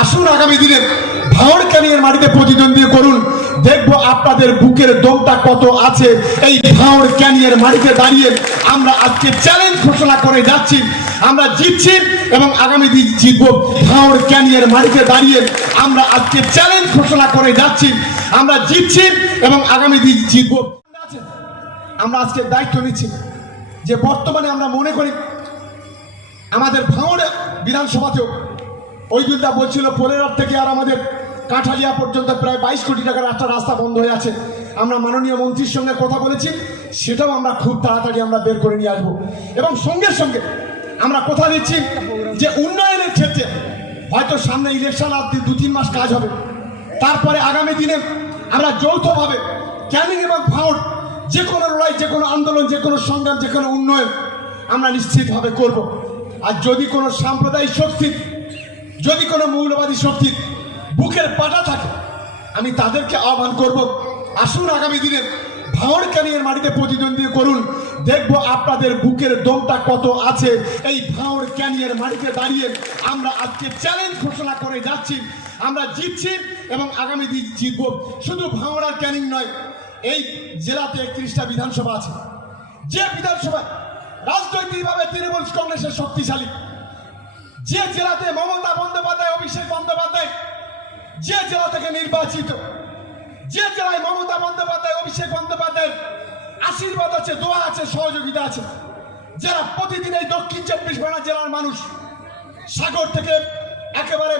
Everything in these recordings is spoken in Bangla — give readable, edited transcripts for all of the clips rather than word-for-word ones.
আসুন আগামী দিনে ভাওড় ক্যানিংয়ের মাটিতে প্রতিদ্বন্দ্বিতা করুন, দেখবো আপনাদের বুকের দমটা কত আছে। এই ভাওড় ক্যানিংয়ের মাটিতে দাঁড়িয়ে আমরা আজকে চ্যালেঞ্জ ঘোষণা করে যাচ্ছি, আমরা জিতছি এবং আগামী দিন জিতবো। ভাওড় ক্যানিংয়ের মাটিতে দাঁড়িয়ে আমরা আজকে চ্যালেঞ্জ ঘোষণা করে যাচ্ছি, আমরা জিতছি এবং আগামী দিন জিতবো। আমরা আজকে দায়িত্ব নিচ্ছি যে বর্তমানে আমরা মনে করি আমাদের ভাওড় বিধানসভাতেও ওইদুলদা বলছিল পোলেরার থেকে আর আমাদের কাঠালিয়া পর্যন্ত প্রায় 22 কোটি টাকার একটা রাস্তা বন্ধ হয়ে আছে। আমরা মাননীয় মন্ত্রীর সঙ্গে কথা বলেছি, সেটাও আমরা খুব তাড়াতাড়ি আমরা বের করে নিয়ে আসবো। এবং সঙ্গে সঙ্গে আমরা কথা দিচ্ছি যে উন্নয়নের ক্ষেত্রে হয়তো সামনে ইলেকশন আর 2-3 মাস কাজ হবে, তারপরে আগামী দিনে আমরা যৌথভাবে ক্যানিং এবং ভাওড় যে কোনো লড়াই, যে কোনো আন্দোলন, যে কোনো সংগ্রাম, যে কোনো উন্নয়ন আমরা নিশ্চিতভাবে করব। আর যদি কোনো সাম্প্রদায়িক শক্তি, যদি কোনো মৌলবাদী শক্তির বুকের পাটা থাকে, আমি তাদেরকে আহ্বান করব, আসুন আগামী দিনে ভাওড় ক্যানিংয়ের মাটিতে প্রতিদ্বন্দ্বিতা করুন, দেখবো আপনাদের বুকের দমটা কত আছে। এই ভাওড় ক্যানিংয়ের মাটিতে দাঁড়িয়ে আমরা আজকে চ্যালেঞ্জ ঘোষণা করে যাচ্ছি, আমরা জিতছি এবং আগামী দিন জিতবো। শুধু ভাওড় আর ক্যানিং নয়, এই জেলাতে 31টা বিধানসভা আছে, যে বিধানসভায় রাজনৈতিকভাবে তৃণমূল কংগ্রেসের শক্তিশালী, যে জেলাতে মমতা বন্দ্যোপাধ্যায়, অভিষেক বন্দ্যোপাধ্যায় যে জেলা থেকে নির্বাচিত, যে জেলায় মমতা বন্দ্যোপাধ্যায়, অভিষেক বন্দ্যোপাধ্যায়ের আশীর্বাদ আছে, দোয়া আছে, সহযোগিতা আছে, যারা প্রতিদিন এই দক্ষিণ 24 পরগনা জেলার মানুষ সাগর থেকে একেবারে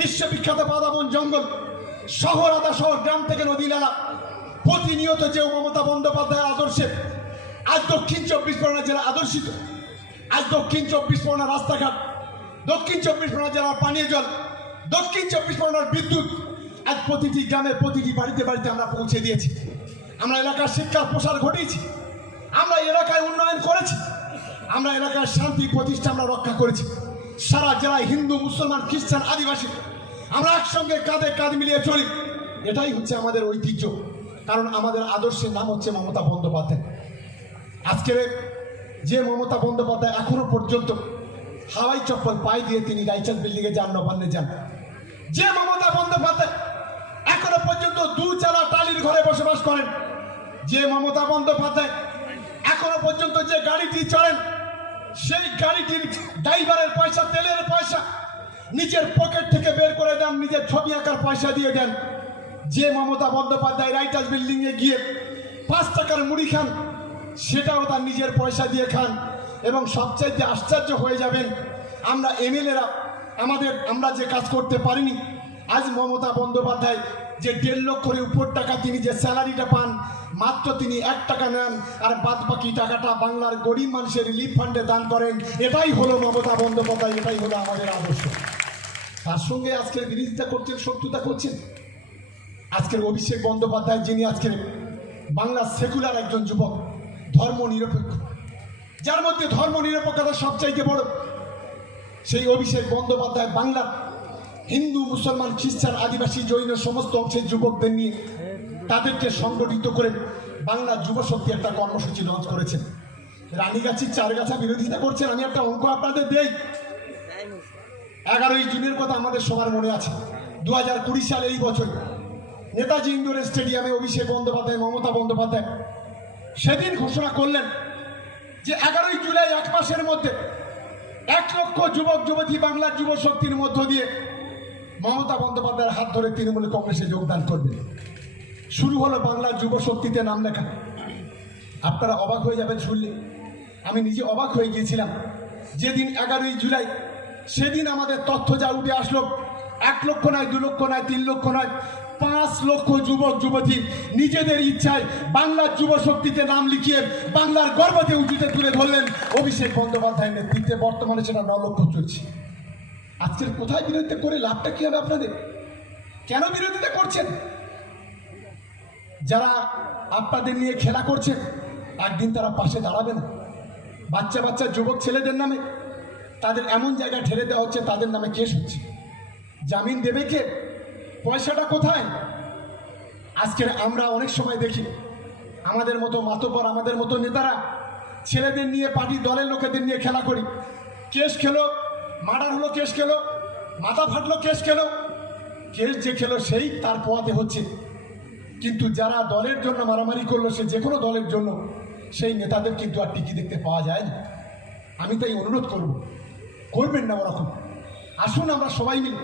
বিশ্ববিখ্যাত বাদাবন জঙ্গল, শহর আদা শহর, গ্রাম থেকে নদী নালা, প্রতিনিয়ত যে মমতা বন্দ্যোপাধ্যায়ের আদর্শে আজ দক্ষিণ 24 পরগনা জেলা আদর্শিত। আজ দক্ষিণ 24 পরগনা রাস্তাঘাট, দক্ষিণ 24 পরগনা জেলার পানীয় জল, দক্ষিণ 24 পরগনার বিদ্যুৎ আজ প্রতিটি গ্রামে, প্রতিটি বাড়িতে বাড়িতে আমরা পৌঁছে দিয়েছি। আমরা এলাকার শিক্ষার প্রসার ঘটিয়েছি, আমরা এলাকায় উন্নয়ন করেছি, আমরা এলাকার শান্তি প্রতিষ্ঠা আমরা রক্ষা করেছি। সারা জেলায় হিন্দু, মুসলমান, খ্রিস্টান, আদিবাসী আমরা একসঙ্গে কাঁধে কাঁধ মিলিয়ে চলি। এটাই হচ্ছে আমাদের ঐতিহ্য, কারণ আমাদের আদর্শের নাম হচ্ছে মমতা বন্দ্যোপাধ্যায়। আজকের যে মমতা বন্দ্যোপাধ্যায় এখনো পর্যন্ত হাওয়াই চপ্পল পায়ে দিয়ে তিনি রাইচাঁদ বিল্ডিংয়ে যান, নবান্নে যান, যে মমতা বন্দ্যোপাধ্যায় এখনো পর্যন্ত 2 চালা টালির ঘরে বসবাস করেন, যে মমতা বন্দ্যোপাধ্যায় এখনো পর্যন্ত যে গাড়িটি চড়েন, সেই গাড়িটির ড্রাইভারের পয়সা, তেলের পয়সা নিজের পকেট থেকে বের করে দেন, নিজের ছবি আঁকার পয়সা দিয়ে দেন। যে মমতা বন্দ্যোপাধ্যায় রাইটার্স বিল্ডিংয়ে গিয়ে 5 টাকার মুড়ি খান, সেটাও তার নিজের পয়সা দিয়ে খান। এবং সবচাইতে আশ্চর্য হয়ে যাবেন, আমরা এমএলএরা আমরা যে কাজ করতে পারিনি, আজ মমতা বন্দ্যোপাধ্যায় যে 1.5 লক্ষের উপর টাকা তিনি যে স্যালারিটা পান, মাত্র তিনি 1 টাকা নেন আর বাদ বাকি টাকাটা বাংলার গরিব মানুষের রিলিফ ফান্ডে দান করেন। এটাই হলো মমতা বন্দ্যোপাধ্যায়, এটাই হলো আমাদের আদর্শ। তার সঙ্গে আজকের বিরোধিতা করছেন, শত্রুতা করছেন আজকের অভিষেক বন্দ্যোপাধ্যায়, যিনি আজকের বাংলার সেকুলার একজন যুবক, ধর্ম নিরপেক্ষ, যার মধ্যে ধর্ম নিরপেক্ষতা সবচাইতে বড়। সেই অভিষেক বন্দ্যোপাধ্যায় বাংলার হিন্দু, মুসলমান, খ্রিস্টান, আদিবাসী, জৈন সমস্ত অংশের যুবকদের নিয়ে তাদেরকে সংগঠিত করে বাংলার যুবশক্তি একটা কর্মসূচি লঞ্চ করেছেন। রানীগাছির চারগাছা বিরোধিতা করছেন। আমি একটা অঙ্ক আপনাদের দেই, 11ই জুনের কথা আমাদের সবার মনে আছে। 2020 সালে এই বছর নেতাজি ইন্ডোর স্টেডিয়ামে অভিষেক বন্দ্যোপাধ্যায়, মমতা বন্দ্যোপাধ্যায় সেদিন ঘোষণা করলেন যে 11ই জুলাই 1 মাসের মধ্যে 1 লক্ষ যুবক যুবতী বাংলার যুব শক্তির মধ্য দিয়ে মমতা বন্দ্যোপাধ্যায়ের হাত ধরে তৃণমূল কংগ্রেসে যোগদান করবে। শুরু হলো বাংলার যুব শক্তিতে নাম লেখা। আপনারা অবাক হয়ে যাবেন শুনলে, আমি নিজে অবাক হয়ে গিয়েছিলাম। যেদিন 11ই জুলাই, সেদিন আমাদের তথ্য যা উঠে আসলো, 1 লক্ষ নয়, 2 লক্ষ নয়, 3 লক্ষ নয়, 5 লক্ষ যুবক যুবতী নিজেদের ইচ্ছায় বাংলার যুব শক্তিতে নাম লিখিয়ে বাংলার গর্বতে উঁচুতে তুলে ধরলেন অভিষেক বন্দ্যোপাধ্যায়ের নেতৃত্বে। বর্তমানে সেটা 9 লক্ষ চলছে। আজকের কোথায় বিরোধিতা করে লাভটা কি হবে আপনাদের? কেন বিরোধিতা করছেন? যারা আপনাদের নিয়ে খেলা করছে, একদিন তারা পাশে দাঁড়াবে না। বাচ্চা বাচ্চা যুবক ছেলেদের নামে তাদের এমন জায়গায় ঠেলে দেওয়া হচ্ছে, তাদের নামে কেস হচ্ছে। জামিন দেবে কে? পয়সাটা কোথায়? আজকের আমরা অনেক সময় দেখি আমাদের মতো মাতব্বর, আমাদের মতো নেতারা ছেলেদের নিয়ে, পার্টি দলের লোকেদের নিয়ে খেলা করি। কেস খেলো, মার্ডার হলো, কেস খেলো, মাথা ফাটলো কেস খেলো, কেস যে খেলো সেই তার পোয়াতে হচ্ছে। কিন্তু যারা দলের জন্য মারামারি করলো, সে যে কোনো দলের জন্য, সেই নেতাদের কিন্তু আর টিকি দেখতে পাওয়া যায় না। আমি তাই অনুরোধ করব, করবেন না ওরকম। আসুন আমরা সবাই মিলে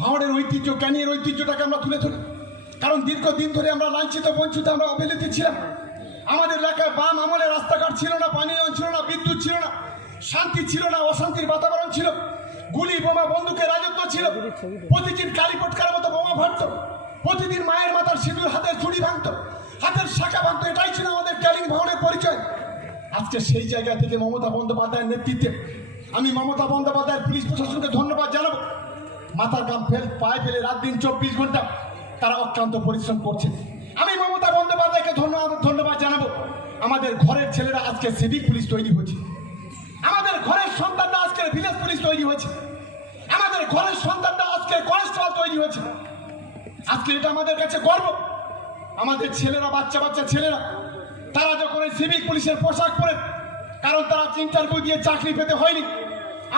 ভাঁড়ের ঐতিহ্য, ক্যানিংয়ের ঐতিহ্যটাকে আমরা তুলে ধরি। কারণ দীর্ঘদিন ধরে আমরা লাঞ্ছিত, বঞ্চিত, আমরা অবহেলিত ছিলাম। আমাদের এলাকায় বাম আমলে রাস্তাঘাট ছিল না, পানীয় ছিল না, বিদ্যুৎ ছিল না, শান্তি ছিল না, অশান্তির বাতাবরণ ছিল, গুলি বোমা বন্দুকের রাজত্ব ছিল, প্রতিদিন কালীপটকার মতো বোমা ফাটত, প্রতিদিন মায়ের মাথার সিঁদুর, হাতের চুড়ি ভাঙত, হাতের শাখা ভাঙত। এটাই ছিল আমাদের ক্যানিং ভাঁড়ের পরিচয়। আজকে সেই জায়গা থেকে মমতা বন্দ্যোপাধ্যায়ের নেতৃত্বে আমি মমতা বন্দ্যোপাধ্যায়ের পুলিশ প্রশাসনকে ধন্যবাদ জানাবো। মাথার গাম পায়ে ফেলে রাত দিন 24 ঘন্টা তারা অক্লান্ত পরিশ্রম করছে। আমি মমতা বন্দ্যোপাধ্যায়কে ধন্যবাদ জানাবো। আমাদের ঘরের ছেলেরা আজকে সিভিক পুলিশ তৈরি হয়েছে, আমাদের ঘরের সন্তানরা আজকে ভিলেজ পুলিশ তৈরি হয়েছে, আমাদের ঘরের সন্তানরা আজকে কনস্টেবল তৈরি হয়েছে। আজকে এটা আমাদের কাছে গর্ব। আমাদের ছেলেরা, বাচ্চা বাচ্চা ছেলেরা, তারা যখন ওই সিভিক পুলিশের পোশাক পরে, কারণ তারা ইন্টারভিউ দিয়ে চাকরি পেতে হয়নি,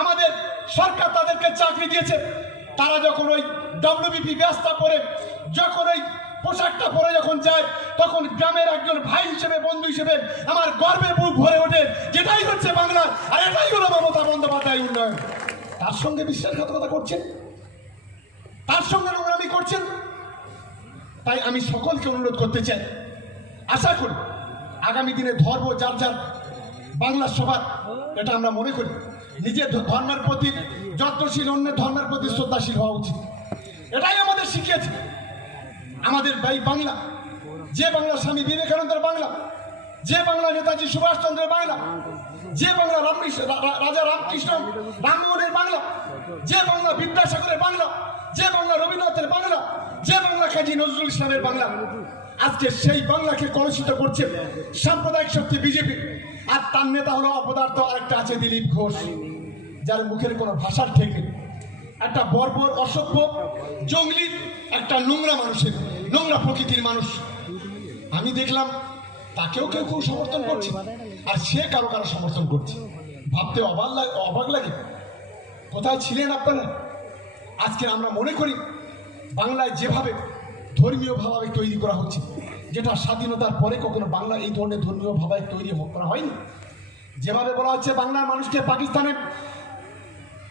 আমাদের সরকার তাদেরকে চাকরি দিয়েছে, তারা যখন ওই ডব্লিউবিপি ব্যবস্থা পরে, যখন ওই পোশাকটা পরে যখন যায়, তখন গ্রামের একজন ভাই হিসেবে, বন্ধু হিসেবে আমার গর্বে বুক ভরে ওঠে। যেটাই হচ্ছে বাংলা, আর এটাই হলো মমতা বন্দ্যোপাধ্যায় উন্নয়ন। তার সঙ্গে বিশ্বাসঘাতকতা করছেন, তার সঙ্গে নোংরামি করছেন। তাই আমি সকলকে অনুরোধ করতে চাই, আশা করি আগামী দিনে ধর্ম যার যার বাংলা সবার, এটা আমরা মনে করি। নিজের ধর্মের প্রতি যত্নশীল, অন্যের ধর্মের প্রতি শ্রদ্ধাশীল হওয়া উচিত। এটাই আমাদের শিখিয়েছে আমাদের বাংলা, যে বাংলা স্বামী বিবেকানন্দের বাংলা, যে বাংলা নেতাজি সুভাষচন্দ্রের বাংলা, যে বাংলা রাজা রামকৃষ্ণ রামমোহনের বাংলা, যে বাংলা বিদ্যাসাগরের বাংলা, যে বাংলা রবীন্দ্রনাথের বাংলা, যে বাংলা কাজী নজরুল ইসলামের বাংলা। আজকে সেই বাংলাকে কলুষিত করছে সাম্প্রদায়িক শক্তি বিজেপি। আর তার নেতা হলো অপদার্থ আরেকটা আছে দিলীপ ঘোষ, যার মুখের কোনো ভাষার ঠিক নেই। একটা বর্বর, অসভ্য, জঙ্গলি, একটা নোংরা মানুষের, নোংরা প্রকৃতির মানুষ। আমি দেখলাম তাকেও কেউ কেউ সমর্থন করছে, আর সে কারো কারো সমর্থন করছে। ভাবতে অবাক লাগে, কোথায় ছিলেন আপনারা? আজকে আমরা মনে করি বাংলায় যেভাবে ধর্মীয় ভাবাবেগ তৈরি করা হচ্ছে, যেটা স্বাধীনতার পরে কখনো বাংলা এই ধরনের ধর্মীয় ভাবাবেগ তৈরি করা হয়নি। যেভাবে বলা হচ্ছে বাংলার মানুষকে পাকিস্তানে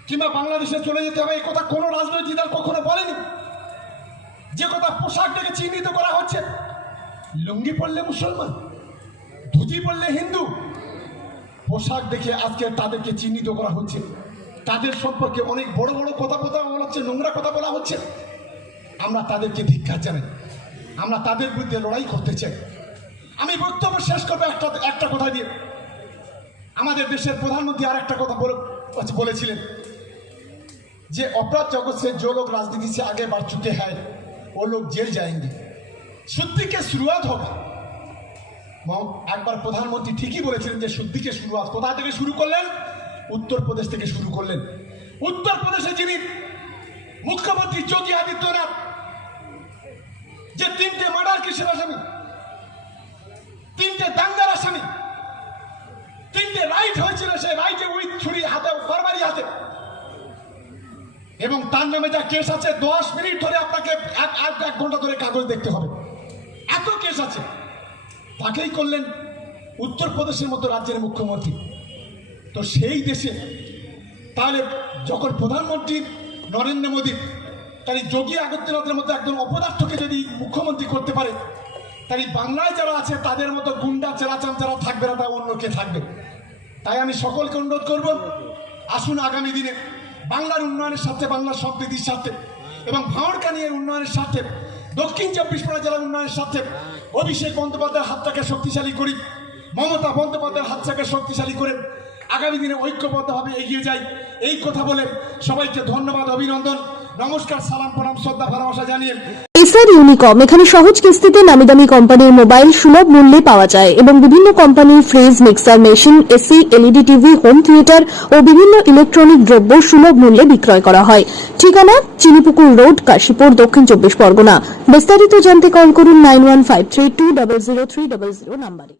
কিংবা বাংলাদেশে চলে যেতে হবে, এই কথা কোনো রাজনৈতিক দল কখনো বলেনি। যে কথা পোশাক থেকে চিহ্নিত করা হচ্ছে, লুঙ্গি পরলে মুসলমান, ধুতি পরলে হিন্দু, পোশাক দেখে আজকে তাদেরকে চিহ্নিত করা হচ্ছে। তাদের সম্পর্কে অনেক বড় বড় কথা বলা হচ্ছে, নোংরা কথা বলা হচ্ছে। আমরা তাদেরকে ধিক্কার জানাই, আমরা তাদের বিরুদ্ধে লড়াই করতে চাই। আমি বক্তব্য শেষ করবো একটা কথা দিয়ে। আমাদের দেশের প্রধানমন্ত্রী আর একটা কথা বলেছিলেন যে अपराध जगत से जो लोग राजनीति से आगे बढ़ चुके हैं वो लोग जेल जाएंगे, शुद्धि के शुरुआत होगा। একবার প্রধানমন্ত্রী ঠিকই বলেছিলেন যে শুদ্ধিকে শুরুয়াত কোথা থেকে শুরু করলেন? উত্তরপ্রদেশ থেকে শুরু করলেন। উত্তরপ্রদেশে যিনি মুখ্যমন্ত্রী যোগী আদিত্যনাথ, যে 3টে মার্ডার কেসের আসামি, 3টে দাঙ্গার আসামি, 3টে রাইট হয়েছিল, সেই রাইটে উইথ ছুরি হাতে, ফরমারি হাতে, এবং তার নামে যা কেস আছে 10 মিনিট ধরে আপনাকে এক ঘন্টা ধরে কাগজ দেখতে হবে, এত কেস আছে। তাকেই করলেন উত্তরপ্রদেশের মতো রাজ্যের মুখ্যমন্ত্রী। তো সেই দেশে তাহলে যখন প্রধানমন্ত্রী নরেন্দ্র মোদী তাই যোগী আদিত্যনাথের মতো একজন অপদার্থকে যদি মুখ্যমন্ত্রী করতে পারে, তাই বাংলায় যারা আছে তাদের মতো গুন্ডা চেলাচাম যারা থাকবে না, তা অন্য কে থাকবে? তাই আমি সকলকে অনুরোধ করব, আসুন আগামী দিনে বাংলার উন্নয়নের সাথে, বাংলার সম্প্রীতির সাথে এবং ভাঁড় ক্যানিংয়ের উন্নয়নের সাথে, দক্ষিণ 24 পরগনা জেলার উন্নয়নের সাথে অভিষেক বন্দ্যোপাধ্যায়ের হাতটাকে শক্তিশালী করি, মমতা বন্দ্যোপাধ্যায়ের হাতটাকে শক্তিশালী করে আগামী দিনে ঐক্যবদ্ধভাবে এগিয়ে যাই। এই কথা বলে সবাইকে ধন্যবাদ, অভিনন্দন, নমস্কার, সালাম, প্রণাম, শ্রদ্ধা, ভালোবাসা জানিয়ে এসআর ইউনিকম এখানে সহজ কিস্তিতে নামি দামি কোম্পানির মোবাইল সুলভ মূল্যে পাওয়া যায় এবং বিভিন্ন কোম্পানির fridge, mixer machine, AC, LED TV, home theatre ও বিভিন্ন ইলেকট্রনিক দ্রব্য সুলভ মূল্যে বিক্রয় করা হয়। ঠিকানা চিনিপুকুর রোড, কাশীপুর, দক্ষিণ 24 পরগনা। বিস্তারিত জানতে কল করুন 9153200300 নম্বরে।